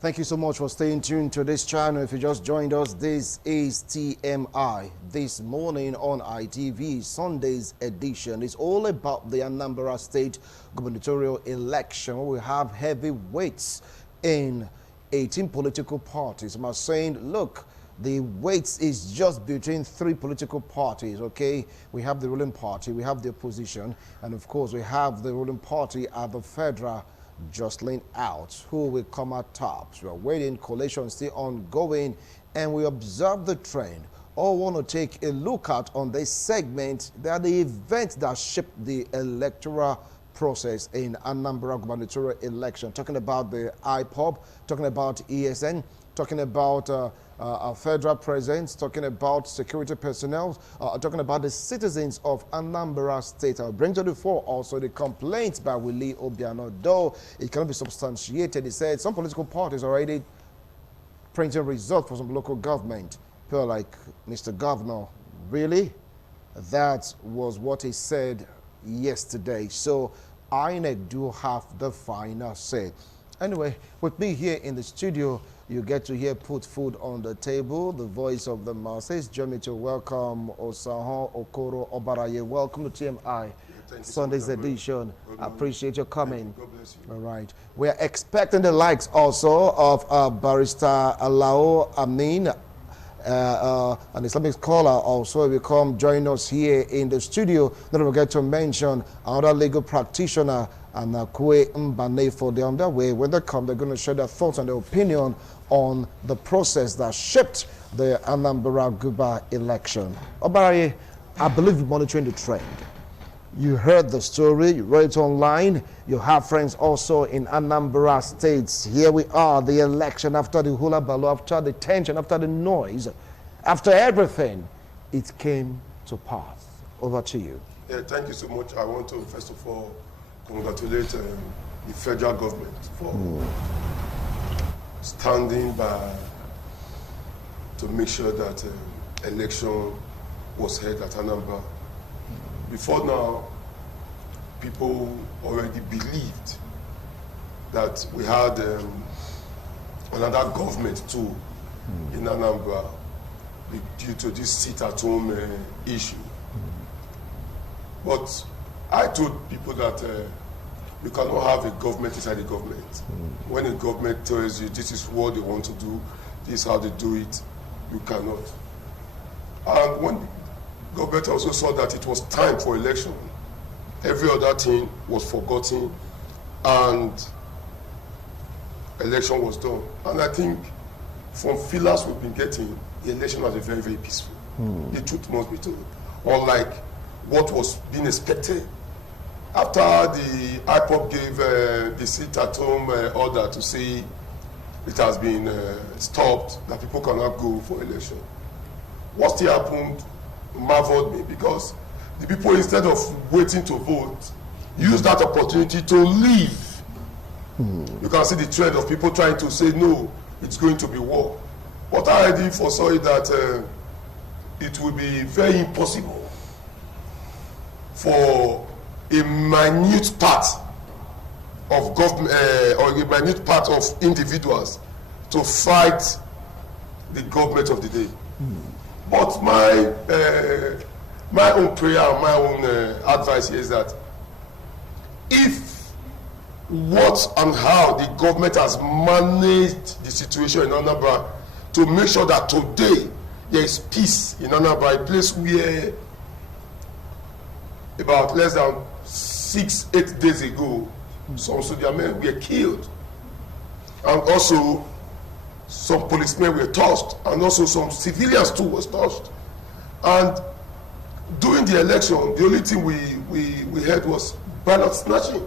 Thank you so much for staying tuned to this channel. If you just joined us, this is TMI. This morning on ITV, Sunday's edition is all about the Anambra State gubernatorial election. We have heavyweights in 18 political parties. I'm saying, look, the weight is just between 3 political parties, okay? We have the ruling party, we have the opposition, and of course we have the ruling party at the federal jostling out. Who will come out tops? We are waiting, collation still ongoing, and we observe the trend. All want to take a look at on this segment. They are the events that shaped the electoral process in Anambra gubernatorial election. Talking about the IPOB, talking about ESN, talking about our federal presence, talking about security personnel, talking about the citizens of Anambra State. I'll bring to the fore also the complaints by Willie Obiano, though it cannot be substantiated. He said some political parties already printing results for some local government. People like Mr. Governor, really? That was what he said yesterday. So INEC do have the final say. Anyway, with me here in the studio, you get to hear Put Food on the Table, the voice of the masses. Join me to welcome Osahon Okoro Obaraye. Welcome to TMI Sunday's edition. I appreciate your coming. God bless you. All right. We are expecting the likes also of Barrister Alao Amin, an Islamic scholar also will come join us here in the studio. Don't forget to mention another legal practitioner, and Kwe Mbane, for the underway. When they come, they're going to share their thoughts and their opinion on the process that shaped the Anambra Guba election. Obaraye, I believe you're monitoring the trend. You heard the story, you read it online, you have friends also in Anambra States. Here we are, the election after the hula baloo, after the tension, after the noise, after everything, it came to pass. Over to you. Yeah, thank you so much. I want to, first of all, congratulate the federal government for standing by to make sure that election was held at Anambra. Before now, people already believed that we had another government too in Anambra due to this sit-at-home issue. But I told people that you cannot have a government inside a government. When a government tells you this is what they want to do, this is how they do it, you cannot. And when government also saw that it was time for election, every other thing was forgotten and election was done. And I think from feelers we've been getting, the election was very, very peaceful. The truth must be told. Unlike what was being expected. After the IPOB gave the sit-at-home order to say it has been stopped, that people cannot go for election. What still happened marveled me, because the people, instead of waiting to vote, used that opportunity to leave. You can see the trend of people trying to say, no, it's going to be war. But I already foresaw it that it will be very impossible for a minute part of government or a minute part of individuals to fight the government of the day. But my own prayer, my own advice here is that if what and how the government has managed the situation in Anambra to make sure that today there is peace in Anambra, a place where about less than 6-8 days ago, some soldier men were killed, and also some policemen were touched, and also some civilians too was touched. And during the election, the only thing we heard was ballot snatching,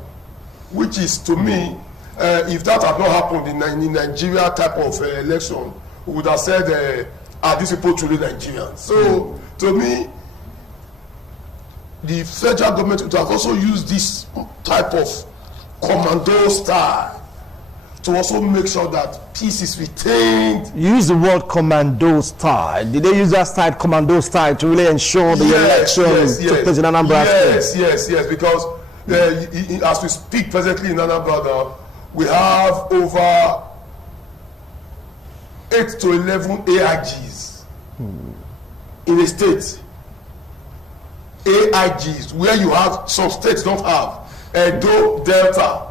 which is, to me, if that had not happened in Nigeria type of election, we would have said, are these people truly Nigerians? So, to me, the federal government would have also used this type of commando style to also make sure that peace is retained. You use the word commando style. Did they use that style, commando style, to really ensure the election took place in Anambra State? Yes, because as we speak presently in Anambra, we have over 8 to 11 AIGs in a state. AIGs, where you have some states don't have. Edo, Delta,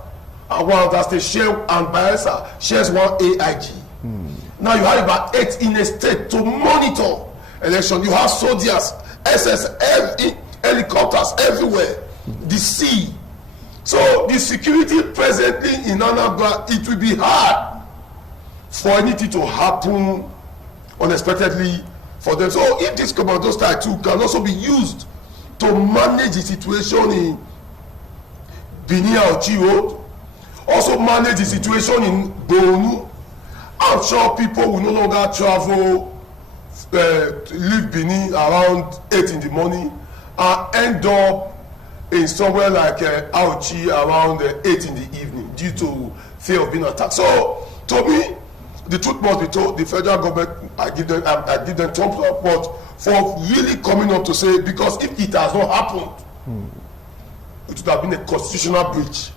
and one other state, share and Bayelsa shares one AIG. Now you have about 8 in a state to monitor election. You have soldiers, SSF, helicopters everywhere, the sea. So the security presently in Anambra, it will be hard for anything to happen unexpectedly for them. So if this commando style too can also be used to manage the situation in Benin or Chio, also manage the situation in Borno, I'm sure people will no longer travel, leave Benin around 8 in the morning and end up in somewhere like Auchi around 8 in the evening due to fear of being attacked. So to me, the truth must be told. The federal government, I give them thumbs up, but for really coming up to say, because if it has not happened, it would have been a constitutional breach.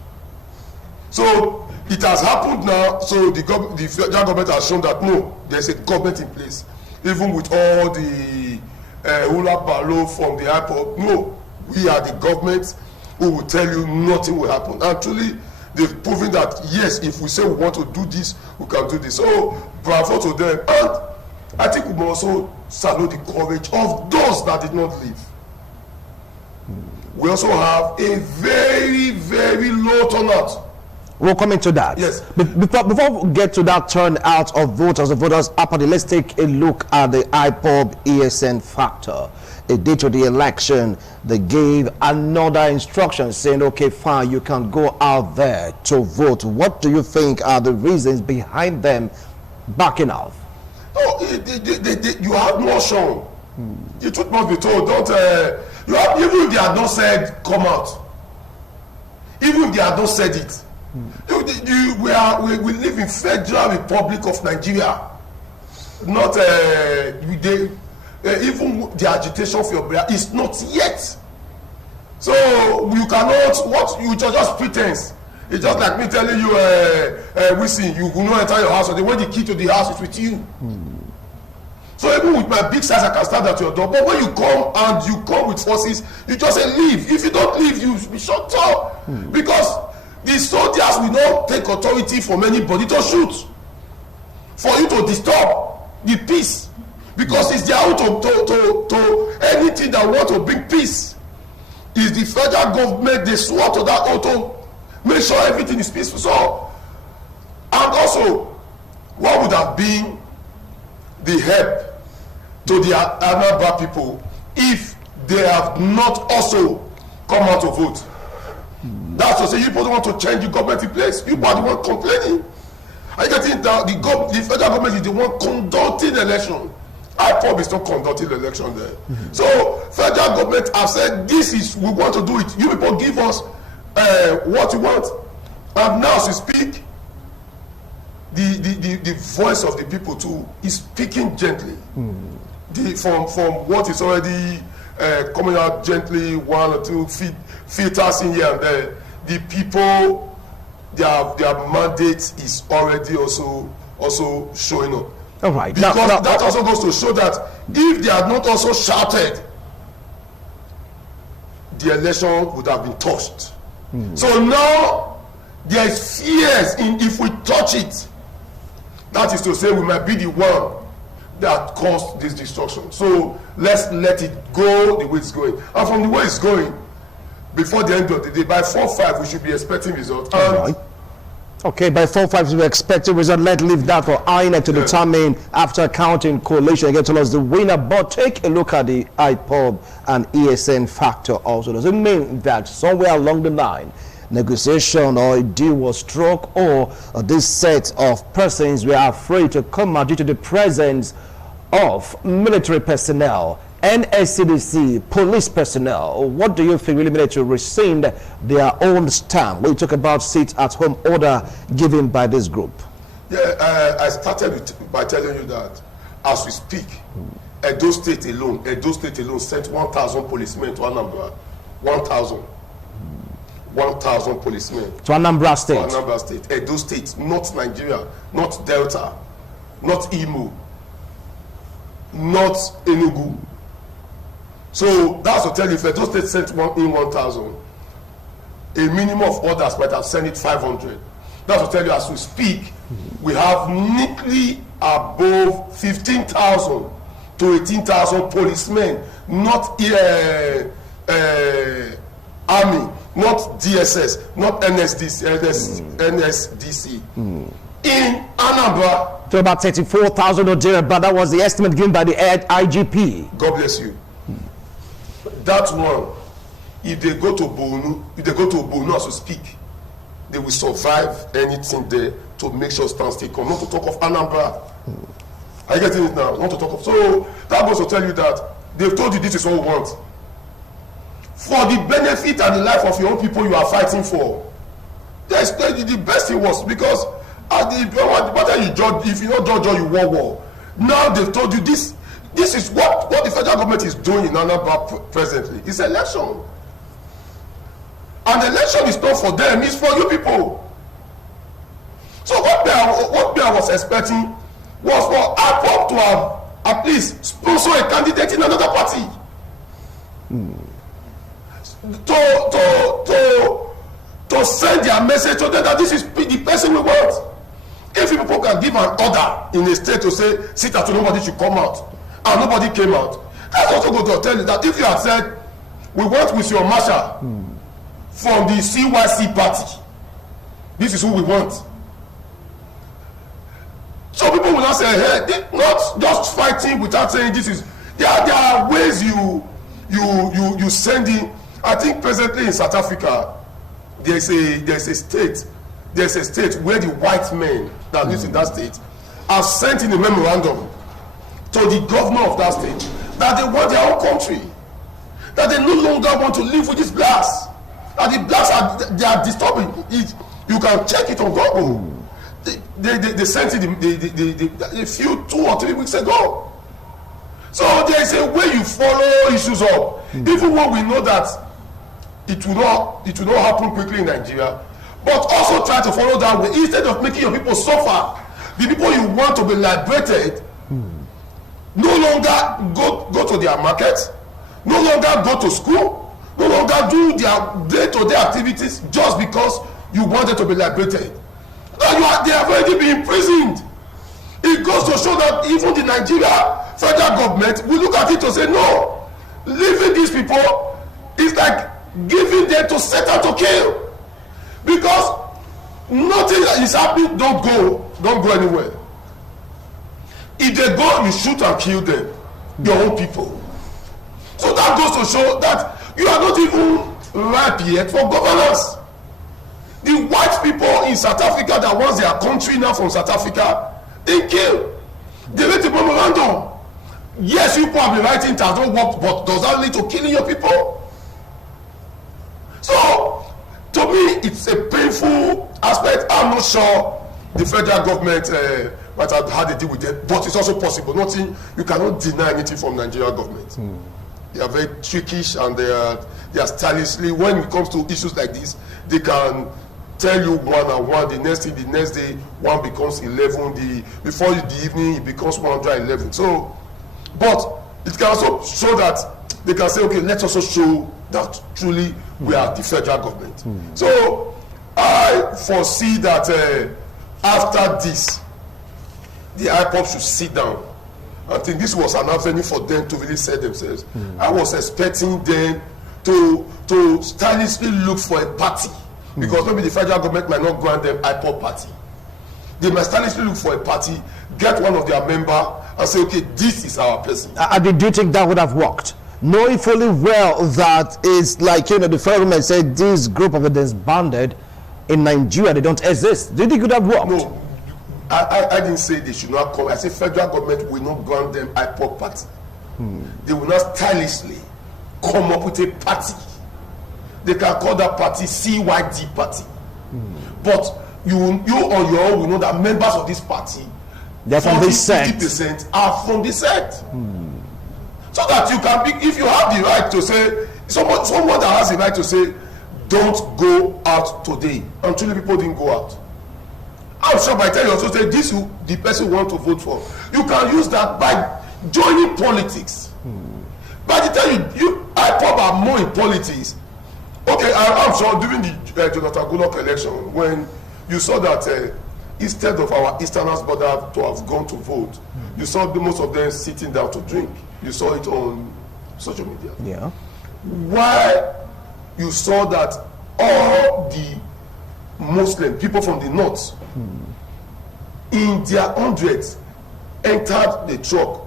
So it has happened now. So the federal government has shown that no, there's a government in place, even with all the hula baloo from the IPOB. No, we are the government who will tell you nothing will happen. And truly, they've proven that yes, if we say we want to do this, we can do this. So bravo to them. And I think we must also salute the courage of those that did not leave. We also have a very, very low turnout. We'll come into that. Yes. Before we get to that turnout of voters, let's take a look at the IPOB ESN factor. A day to the election, they gave another instruction saying, okay, fine, you can go out there to vote. What do you think are the reasons behind them backing off? No, you have more shown. The truth must be told. Don't even if they had not said come out, even if they had not said it, we live in Federal Republic of Nigeria. Not even the agitation for your prayer is not yet. So you cannot, what you just pretense. It's just like me telling you, you will not enter your house, or the way the key to the house is with you. So even with my big size, I can stand at your door. But when you come and you come with forces, you just say leave. If you don't leave, you be shut up. Because the soldiers will not take authority from anybody to shoot, for you to disturb the peace. Because it's their own to anything that want to bring peace. Is the federal government, they swore to that oath to make sure everything is peaceful. So, and also, what would have been the help to the Anambra people if they have not also come out to vote? That's to say, you don't want to change the government in place. You are the one complaining. I think that the federal government is the one conducting election. IPOB is not conducting the election there. So federal government have said, this is, we want to do it. You people give us what you want. And now as we speak, the voice of the people too is speaking gently. From what is already coming out gently, 1 or 2 filters in here and there, the people, their mandate is already also showing up. All right. Because that also goes to show that if they had not also shouted, the election would have been touched. So now there is fears in if we touch it. That is to say, we might be the one that caused this destruction. So let's let it go the way it's going. And from the way it's going, before the end of the day, by 4-5, we should be expecting results. Right. Okay, by 4-5, we expect a result. Let's leave that for INEC to determine after counting collation. Again, tell us the winner. But take a look at the IPOB and ESN factor also. Does it mean that somewhere along the line, negotiation or a deal was struck, or this set of persons were afraid to come out due to the presence of military personnel, NSCDC, police personnel? What do you think really needed to rescind their own stand when you talk about sit-at-home order given by this group? Yeah, I started by telling you that as we speak, Edo State alone sent 1,000 policemen to Anambra. 1,000 policemen to Anambra State. Edo State, not Nigeria, not Delta. not Imo, not Enugu. So that's to tell you, if Edo State sent 1,000, a minimum of others might have sent it 500. That's to tell you, as we speak, we have neatly above 15,000 to 18,000 policemen, not army, not DSS, not NSDC. In Anambra. To about 34,000 or there, but that was the estimate given by the IGP. God bless you. That one, if they go to Borno as we speak, they will survive anything there to make sure stand still come. Not to talk of Anambra. Are you getting it now? Not to talk of. So that goes to tell you that they've told you this is what we want. For the benefit and the life of your own people you are fighting for. The best thing was because whether you judge, if you don't judge or you war. Now they've told you this is what the federal government is doing in Anambra presently. It's election. And the election is not for them, it's for you people. So what I was expecting was for IPOB to have at least sponsor a candidate in another party. To send their message to them that this is the person we want. If people can give an order in a state to say, sit at nobody should come out, and nobody came out, that's also going to tell you that if you had said, we want with your marshal from the CYC party, this is who we want. So people will not say, hey, they're not just fighting without saying this is. There are ways you send in. I think presently in South Africa, there's a state where the white men that live in that state have sent in a memorandum to the governor of that state that they want their own country, that they no longer want to live with these blacks, that the blacks are disturbing it. You can check it on Google. They sent it a few 2 or 3 weeks ago. So there is a way you follow issues up, even when we know that it will not happen quickly in Nigeria, but also try to follow that way instead of making your people suffer. The people you want to be liberated no longer go to their market, no longer go to school, no longer do their day-to-day activities just because you want them to be liberated. Now they have already been imprisoned. It goes to show that even the Nigeria federal government will look at it to say, no, leaving these people is like giving them to set out to kill. Because nothing is happening, don't go anywhere. If they go, you shoot and kill them, your own people. So that goes to show that you are not even ripe yet for governance. The white people in South Africa that wants their country now from South Africa, they kill. They write a memorandum. Yes, you probably writing it has not worked, but does that lead to killing your people? So, to me, it's a painful aspect. I'm not sure the federal government might have had to deal with it, but it's also possible. Nothing, you cannot deny anything from Nigeria government. They are very trickish and they are stylishly. When it comes to issues like this, they can tell you 1 and 1. The next day 1 becomes 11. Before the evening, it becomes 111. So, but it can also show that they can say, okay, let's also show that truly we are the federal government. So I foresee that after this, the IPOB should sit down. I think this was an avenue for them to really set themselves. I was expecting them to stylishly look for a party, because maybe the federal government might not grant them IPOB party. They might stylishly look for a party, get one of their members, and say, okay, this is our person. Do you think that would have worked? Knowing fully well that it's like, the federal government said this group of disbanded in Nigeria, they don't exist. Do you think it could have worked? No, I didn't say they should not come. I said federal government will not grant them IPOB party. They will not stylishly come up with a party. They can call that party CYD party. But you on your own will know that members of this party, they're from this set. 50% are from this set. So that you can be, if you have the right to say, someone that has the right to say, don't go out today. Until people didn't go out. I'm sure by the time you also say this is the person you want to vote for, you can use that by joining politics. By the time IPOB are more in politics. Okay, I'm sure during the Jonathan Goodluck election, when you saw that instead of our Easterners brother to have gone to vote, you saw most of them sitting down to drink. You saw it on social media. Yeah. Why you saw that all the Muslim people from the north in their hundreds entered the truck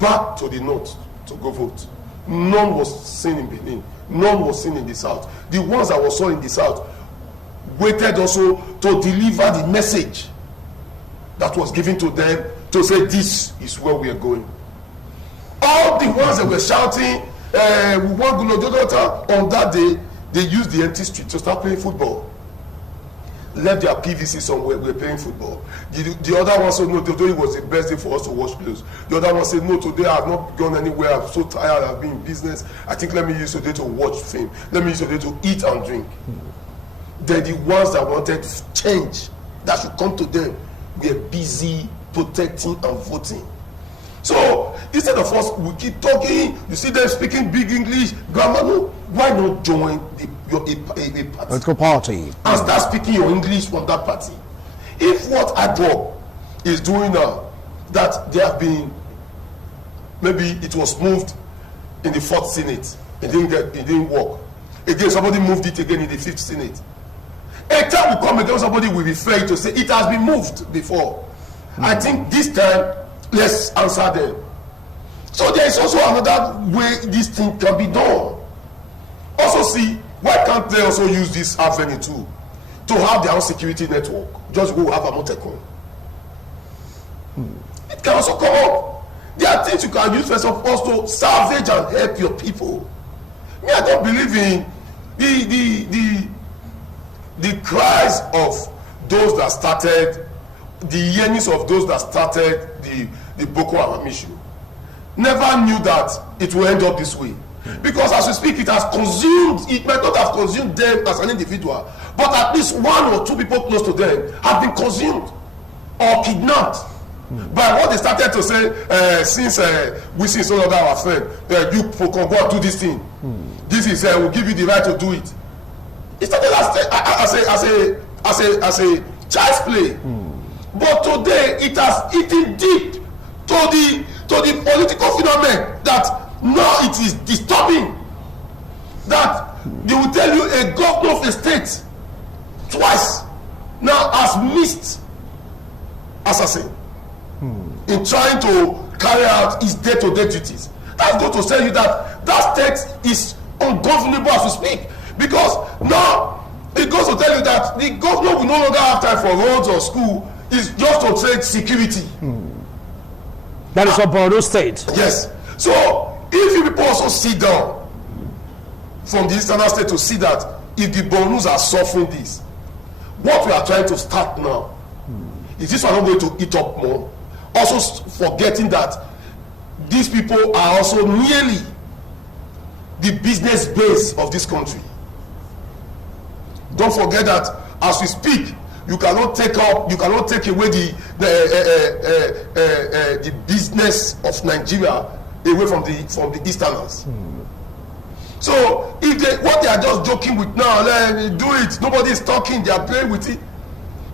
back to the north to go vote. None was seen in Benin. None was seen in the south. The ones that were saw in the south waited also to deliver the message that was given to them to say this is where we are going. All the ones that were shouting, we want Goodluck on that day, they used the empty street to start playing football. Left their PVC somewhere, we're playing football. The other one said, no, today was the best day for us to wash clothes. The other one said, no, today I have not gone anywhere. I'm so tired, I've been in business. I think let me use today to watch film. Let me use today to eat and drink. Then the ones that wanted change, that should come to them, were busy protecting and voting. So instead of us, we keep talking, you see them speaking big English, grammar, no, why not join a Political party and start speaking your English from that party? If what IPOB is doing now, that they have been, maybe it was moved in the 4th Senate, it didn't work. Again, somebody moved it again in the 5th Senate. A time will come again, somebody will refer to say it has been moved before. I think this time, let's answer them. So there is also another way this thing can be done. Also see, why can't they also use this avenue too to have their own security network? Just go have a Motekon. It can also come up. There are things you can use first of all to salvage and help your people. Me, I don't believe in the cries of those that started, the yearnings of those that started the Boko Haram issue. Never knew that it will end up this way. Because as we speak, it has consumed, it might not have consumed them as an individual, but at least 1 or 2 people close to them have been consumed or kidnapped by what they started to say, since we see some of our friend, you can go and do this thing. This is, we'll give you the right to do it. It started as a child's play. But today, it has eaten deep to the political phenomenon that now it is disturbing. That they will tell you a governor of a state twice now has missed assassin in trying to carry out his day-to-day duties. That's going to tell you that that state is ungovernable as we speak. Because now it goes to tell you that the governor will no longer have time for roads or school. It's just to trade security. That is for Borno State. Yes. So if you people also sit down from the Eastern State to see that if the Bornos are suffering this, what we are trying to start now is this one not going to eat up more? Also forgetting that these people are also nearly the business base of this country. Don't forget that as we speak, you cannot take away the business of Nigeria away from the Easterners. So if what they are just joking with now, then do it. Nobody is talking. They are playing with it.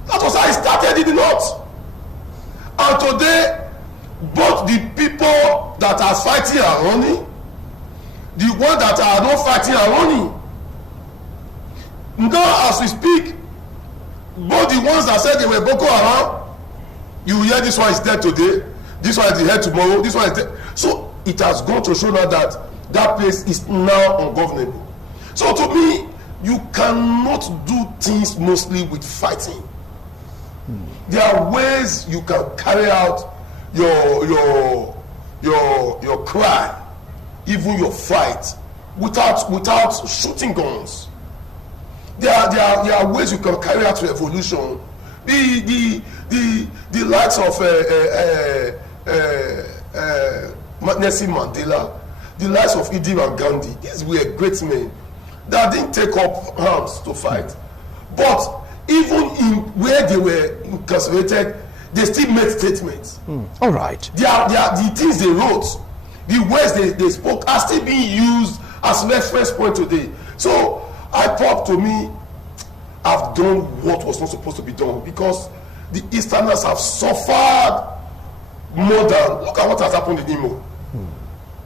That was how it started in the north. And today, both the people that are fighting are running. The ones that are not fighting are running. Now, as we speak, both the ones that said they were Boko Haram, you hear this one is dead today, this one is dead tomorrow, this one is dead. So it has gone to show now that that place is now ungovernable. So to me, you cannot do things mostly with fighting. There are ways you can carry out your cry, even your fight, without shooting guns. There are ways you can carry out revolution. The likes of Nelson Mandela, the likes of Idi and Gandhi, these were great men that didn't take up arms to fight. But even in where they were, incarcerated, they still made statements. All right. The things they wrote, the words they spoke are still being used as reference point today. So IPOB, to me, have done what was not supposed to be done, because the Easterners have suffered more than, look at what has happened in Imo.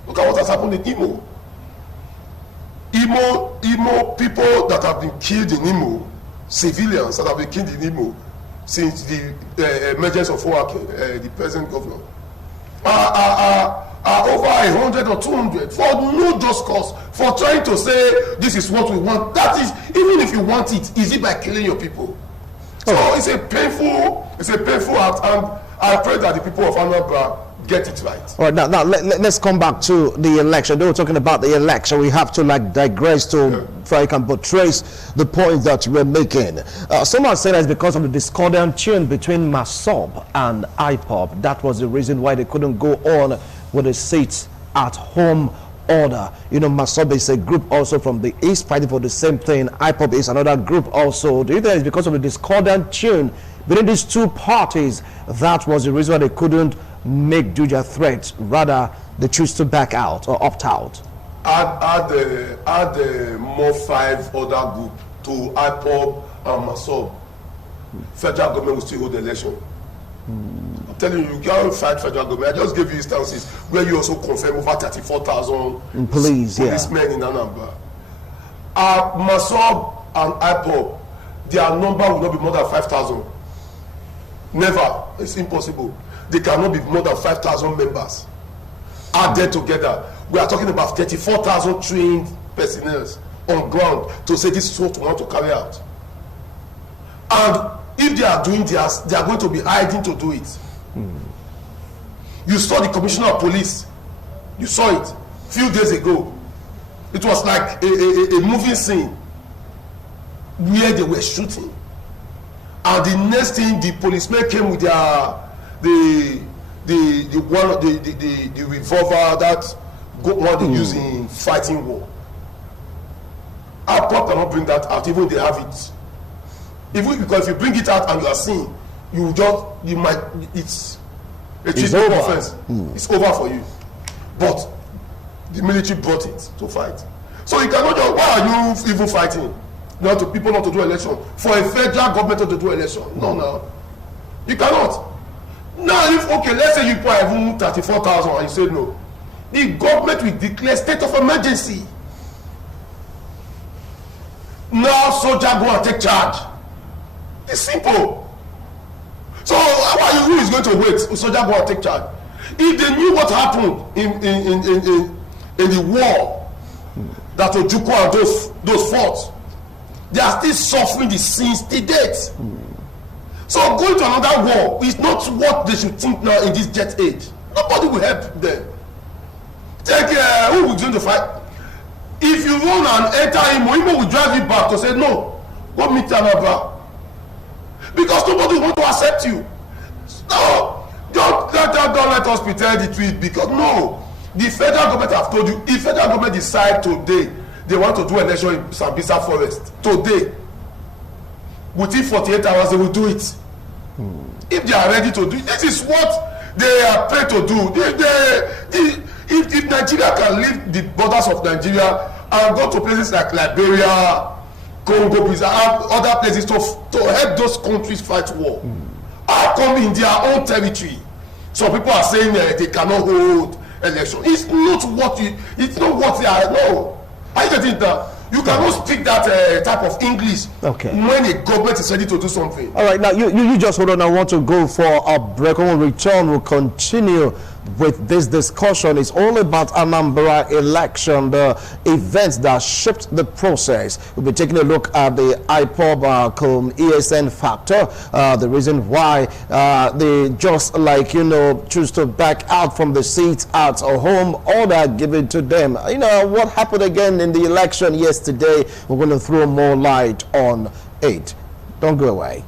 Look at what has happened in Imo. Imo people that have been killed in Imo, civilians that have been killed in Imo since the emergence of Owake, the present governor, are over 100 or 200 for no just cause, for trying to say this is what we want. That is, even if you want it, is it by killing your people? So it's a painful act, and I pray that the people of Anambra get it right. All right, now let's come back to the election. They were talking about the election. We have to digress to so I can buttress the point that you were making. Someone said that it's because of the discordant tune between MASSOB and IPOB. That was the reason why they couldn't go on with the seats at home order. You know, MASSOB is a group also from the east fighting for the same thing. IPOB is another group also. Do you think it's because of the discordant tune between these two parties that was the reason why they couldn't make Juja threats, rather they choose to back out or opt out? Add the more 5 other group to IPOB and MASSOB, federal government will still hold the election. I'm telling you, you can't fight federal government. I just gave you instances where you also confirm over 34,000 policemen in Anambra. MASSOB and IPOB, their number will not be more than 5,000. Never. It's impossible. They cannot be more than 5,000 members added together. We are talking about 34,000 trained personnel on ground to say this is what we want to carry out. And if they are doing this, they are going to be hiding to do it. You saw the commissioner of police. You saw it a few days ago. It was like a moving scene where they were shooting. And the next thing, the policemen came with the revolver that one they use in fighting war. Our cop cannot bring that out, even if they have it. Because if you bring it out and you are seen, it's a treasonable offense. It's over for you. But the military brought it to fight. So you cannot just, why are you even fighting? Not to people not to do election. For a federal government to do election. No. You cannot. Now, let's say you put even 34,000 and you say no, the government will declare state of emergency. Now, soldier go and take charge. It's simple. So, who is going to wait? Soldier go and take charge. If they knew what happened in the war that Ojukwu and those fought, they are still suffering the sins to date. So going to another war is not what they should think now in this jet age. Nobody will help them. Take who will join the fight? If you run and enter Imo will drive you back to say no. What meet Anambra? Because nobody want to accept you. No, don't let us pretend it will, because no. The federal government have told you, if federal government decide today they want to do election in Sambisa Forest today, within 48 hours they will do it. If they are ready to do it, this is what they are paid to do. If Nigeria can leave the borders of Nigeria and go to places like Liberia, Congo, and other places to help those countries fight war, how come in their own territory some people are saying they cannot hold election? It's not what they are. No, I don't think that you cannot speak that type of English when a government is ready to do something. All right, now you just hold on. I want to go for a break. When we return, we'll continue with this discussion. It's all about Anambra election, the events that shaped the process. We'll be taking a look at the IPOB ESN factor, the reason why they just choose to back out from the seats at a home order given to them. What happened again in the election yesterday. We're going to throw more light on it. Don't go away.